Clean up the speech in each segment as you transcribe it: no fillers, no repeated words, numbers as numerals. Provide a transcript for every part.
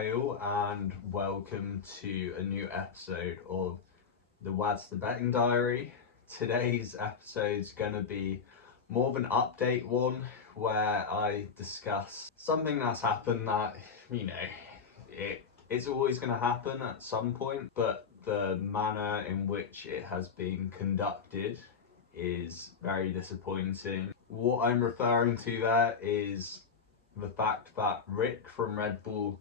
Hi all, and welcome to a new episode of the Wadster Betting Diary. Today's episode's going to be more of an update one where I discuss something that's happened that, it's always going to happen at some point, but the manner in which it has been conducted is very disappointing. What I'm referring to there is the fact that Rick from Red Bull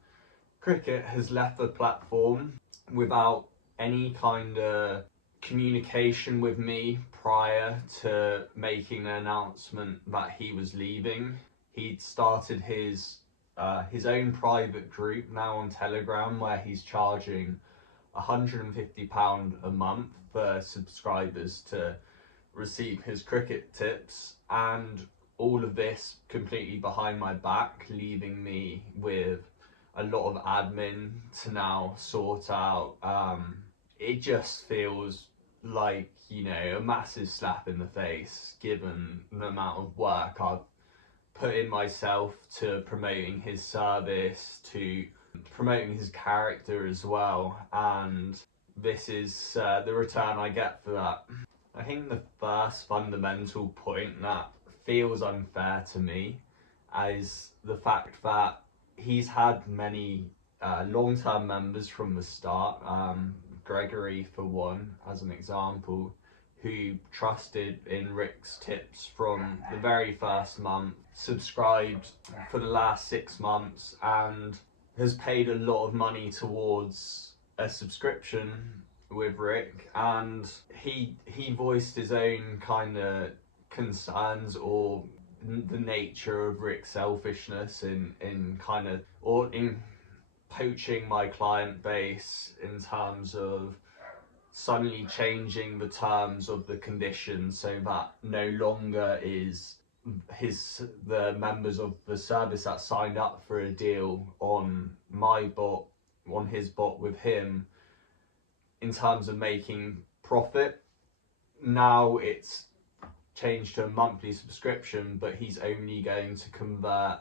Cricket has left the platform without any kind of communication with me prior to making an announcement that he was leaving. He'd started his own private group now on Telegram where he's charging £150 a month for subscribers to receive his cricket tips, and all of this completely behind my back, leaving me with a lot of admin to now sort out. It just feels like, a massive slap in the face given the amount of work I've put in myself to promoting his service, to promoting his character as well, and this is the return I get for that. I think the first fundamental point that feels unfair to me is the fact that he's had many long-term members from the start, Gregory for one, as an example, who trusted in Rick's tips from the very first month, subscribed for the last 6 months, and has paid a lot of money towards a subscription with Rick, and he voiced his own kind of concerns or the nature of Rick's selfishness in poaching my client base in terms of suddenly changing the terms of the conditions so that no longer is the members of the service that signed up for a deal on my bot, on his bot with him, in terms of making profit. Now it's changed to a monthly subscription, but he's only going to convert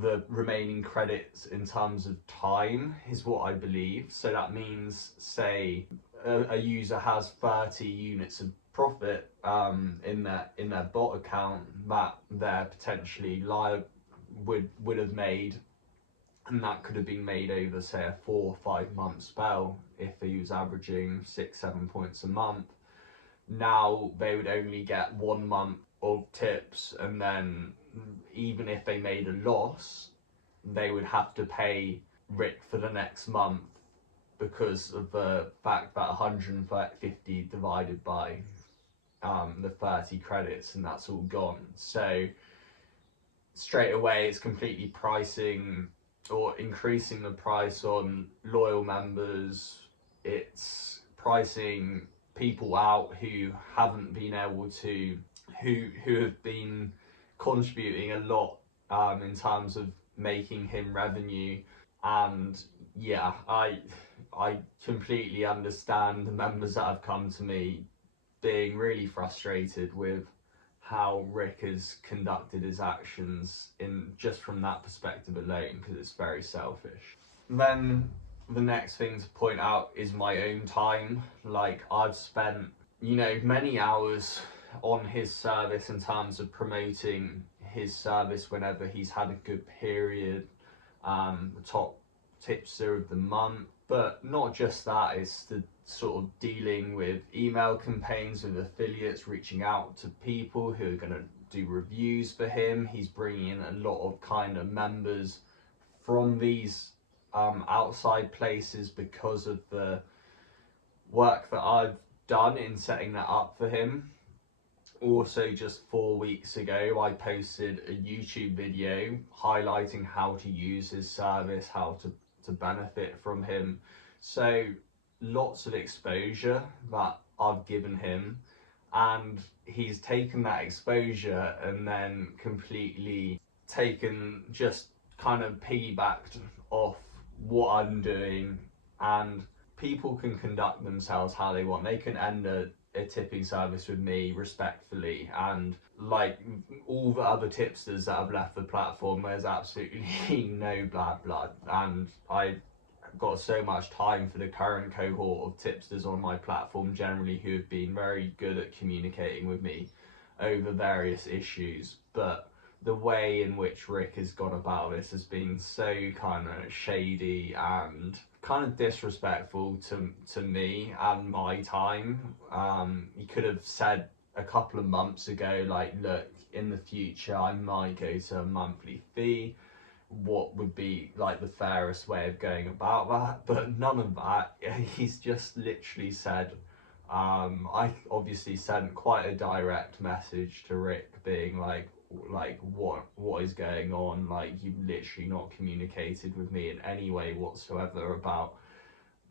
the remaining credits in terms of time, is what I believe. So that means, say a user has 30 units of profit in their bot account that they're potentially would have made, and that could have been made over, say, a 4 or 5 month spell if he was averaging 6-7 points a month. Now they would only get 1 month of tips, and then even if they made a loss, they would have to pay Rick for the next month because of the fact that 150 divided by the 30 credits, and that's all gone. So straight away it's completely pricing or increasing the price on loyal members. It's pricing people out who haven't been able to, who have been contributing a lot in terms of making him revenue. And yeah, I completely understand the members that have come to me being really frustrated with how Rick has conducted his actions in just from that perspective alone, because it's very selfish. Then the next thing to point out is my own time. Like, I've spent, many hours on his service in terms of promoting his service whenever he's had a good period, the top tipster of the month. But not just that, it's the sort of dealing with email campaigns with affiliates, reaching out to people who are going to do reviews for him. He's bringing in a lot of kind of members from these outside places because of the work that I've done in setting that up for him. Also, just 4 weeks ago, I posted a YouTube video highlighting how to use his service, how to benefit from him. So lots of exposure that I've given him, and he's taken that exposure and then completely just kind of piggybacked off what I'm doing. And people can conduct themselves how they want. They can end a tipping service with me respectfully, and like all the other tipsters that have left the platform, there's absolutely no bad blood, and I got so much time for the current cohort of tipsters on my platform generally who have been very good at communicating with me over various issues. But the way in which Rick has gone about this has been so kind of shady and kind of disrespectful to me and my time. He could have said a couple of months ago, like, look, in the future I might go to a monthly fee. What would be like the fairest way of going about that? But none of that. He's just literally said, I obviously sent quite a direct message to Rick being like what is going on? Like, you've literally not communicated with me in any way whatsoever about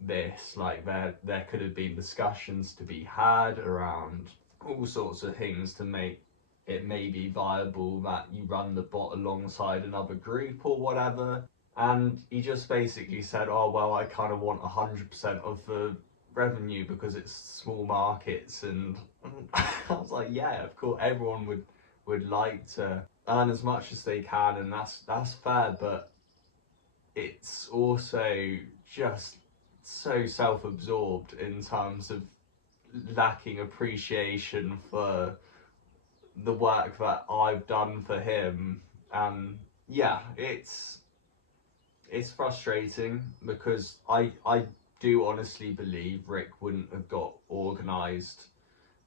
this. Like, there could have been discussions to be had around all sorts of things to make it may be viable that you run the bot alongside another group or whatever. And he just basically said, oh, well, I kind of want 100% of the revenue because it's small markets. And I was like, yeah, of course, everyone would like to earn as much as they can, and that's fair, but it's also just so self-absorbed in terms of lacking appreciation for the work that I've done for him. Yeah, it's frustrating because I do honestly believe Rick wouldn't have got organised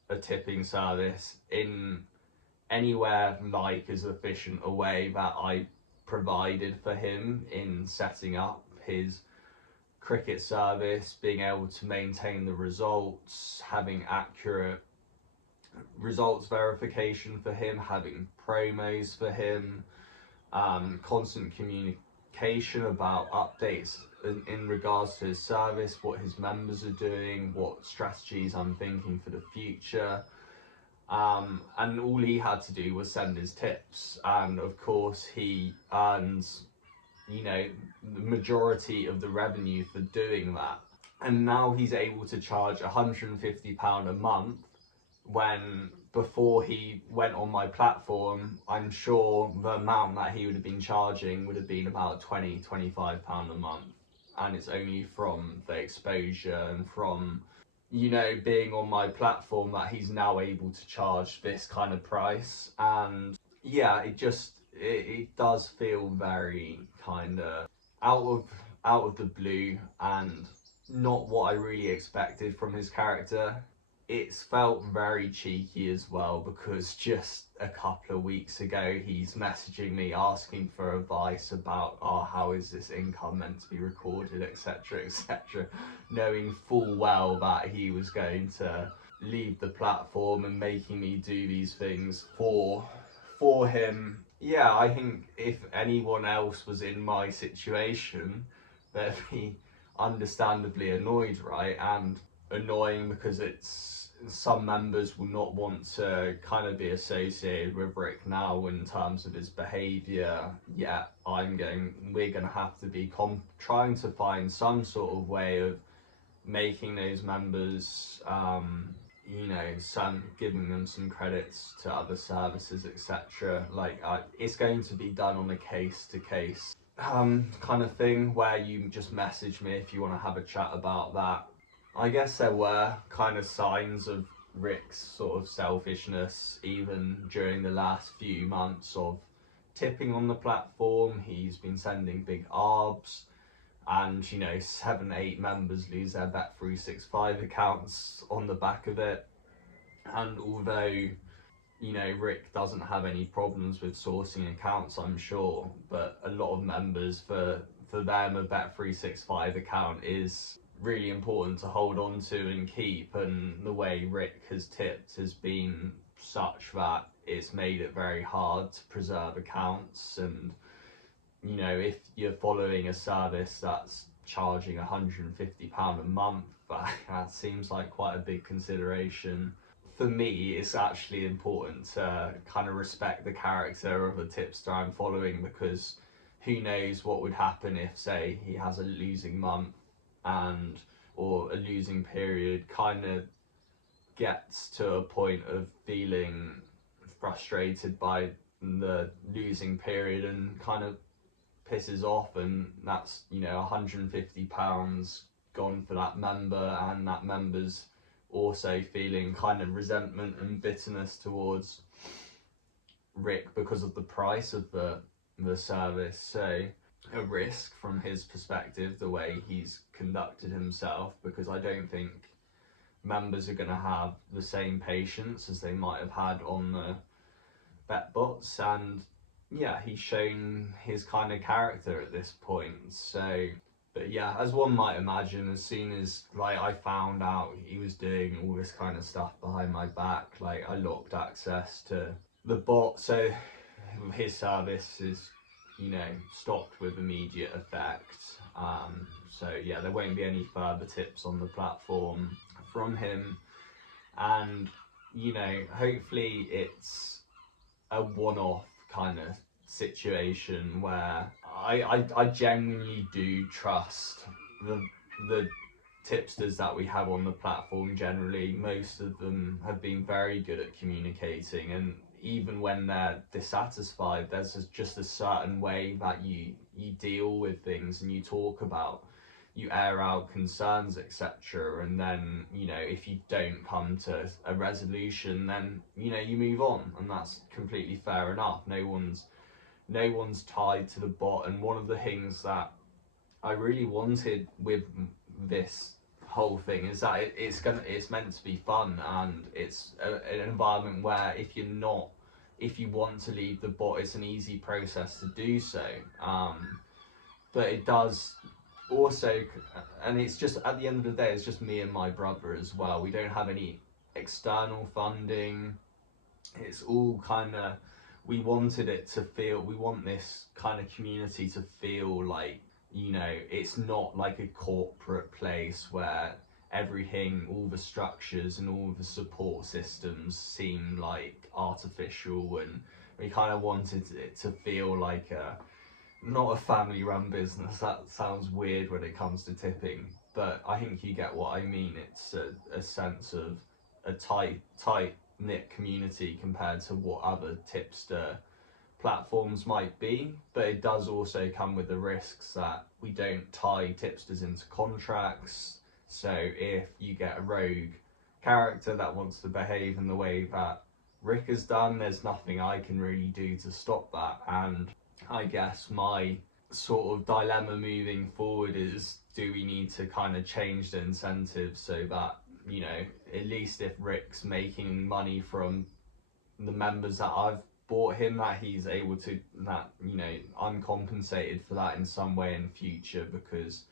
a tipping service in anywhere like as efficient a way that I provided for him in setting up his cricket service, being able to maintain the results, having accurate results verification for him, having promos for him, constant communication about updates in regards to his service, what his members are doing, what strategies I'm thinking for the future. And all he had to do was send his tips, and of course he earns, the majority of the revenue for doing that. And now he's able to charge £150 a month, when before he went on my platform, I'm sure the amount that he would have been charging would have been about £20-25 a month. And it's only from the exposure and from, being on my platform that he's now able to charge this kind of price. And yeah, it does feel very kind of out of the blue and not what I really expected from his character. It's felt very cheeky as well, because just a couple of weeks ago he's messaging me asking for advice about, oh, how is this income meant to be recorded, etc, etc, knowing full well that he was going to leave the platform and making me do these things for him. Yeah, I think if anyone else was in my situation, they'd be understandably annoyed, right? And annoying because it's some members will not want to kind of be associated with Rick now in terms of his behaviour. Yet we're gonna have to be trying to find some sort of way of making those members, giving them some credits to other services, etc. Like, it's going to be done on a case to case kind of thing, where you just message me if you want to have a chat about that. I guess there were kind of signs of Rick's sort of selfishness even during the last few months of tipping on the platform. He's been sending big ARBs, and 7-8 members lose their Bet365 accounts on the back of it. And although Rick doesn't have any problems with sourcing accounts, I'm sure, but a lot of members, for them, a Bet365 account is really important to hold on to and keep. And the way Rick has tipped has been such that it's made it very hard to preserve accounts. And if you're following a service that's charging £150 a month, that seems like quite a big consideration. For me, it's actually important to kind of respect the character of a tipster I'm following, because who knows what would happen if, say, he has a losing month or a losing period, kind of gets to a point of feeling frustrated by the losing period and kind of pisses off, and that's, you know, £150 gone for that member, and that member's also feeling kind of resentment and bitterness towards Rick because of the price of the service. So a risk from his perspective, the way he's conducted himself, because I don't think members are going to have the same patience as they might have had on the bet bots. And yeah, he's shown his kind of character at this point. So, but yeah, as one might imagine, as soon as like I found out he was doing all this kind of stuff behind my back, like I locked access to the bot, so his service is, you know, stopped with immediate effect. So yeah, there won't be any further tips on the platform from him, and you know, hopefully it's a one-off kind of situation where I genuinely do trust the tipsters that we have on the platform. Generally, most of them have been very good at communicating, and even when they're dissatisfied, there's just a certain way that you deal with things, and you talk about, you air out concerns, etc. And then, you know, if you don't come to a resolution, then, you know, you move on, and that's completely fair enough. No one's tied to the bot. And one of the things that I really wanted with this whole thing is that it's meant to be fun, and it's an environment where if you want to leave the bot, it's an easy process to do so. But it does also, and it's just, at the end of the day, it's just me and my brother as well. We don't have any external funding. It's all kind of, we want this kind of community to feel like, you know, it's not like a corporate place where everything, all the structures and all the support systems seem like artificial, and we kind of wanted it to feel like not a family run business. That sounds weird when it comes to tipping, but I think you get what I mean. It's a sense of a tight knit community compared to what other tipster platforms might be. But it does also come with the risks that we don't tie tipsters into contracts. So if you get a rogue character that wants to behave in the way that Rick has done, there's nothing I can really do to stop that. And I guess my sort of dilemma moving forward is, do we need to kind of change the incentives so that, you know, at least if Rick's making money from the members that I've bought him, that he's able to, that, you know, I'm compensated for that in some way in future, because,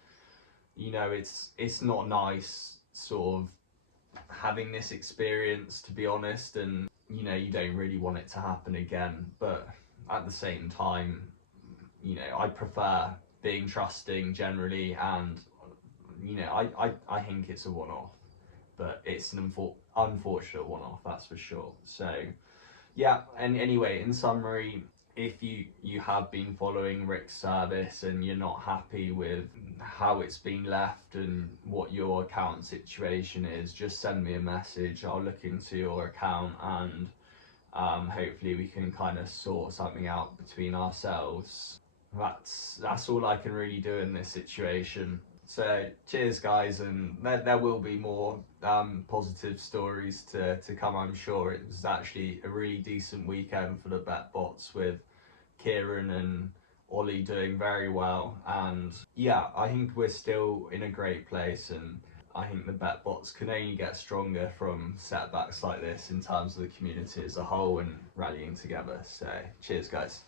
you know, it's not nice sort of having this experience, to be honest, and, you know, you don't really want it to happen again. But at the same time, you know, I prefer being trusting generally, and, you know, I think it's a one-off, but it's an unfortunate one-off, that's for sure. So yeah, and anyway, in summary, if you have been following Rick's service and you're not happy with how it's been left and what your account situation is, just send me a message. I'll look into your account, and hopefully we can kind of sort something out between ourselves. That's all I can really do in this situation. So cheers guys, and there will be more positive stories to come, I'm sure. It was actually a really decent weekend for the bet bots, with Kieran and Ollie doing very well, and yeah, I think we're still in a great place, and I think the bet bots can only get stronger from setbacks like this in terms of the community as a whole and rallying together. So cheers guys.